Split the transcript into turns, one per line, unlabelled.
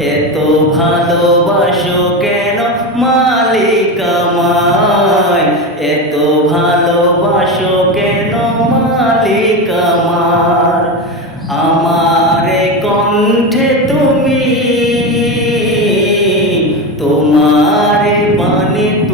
এত ভালোবাসো কেন? মালিক আমায়। এত ভালোবাসো কেন? মালিক আমার। আমার কণ্ঠে তুমি, তোমার বাণী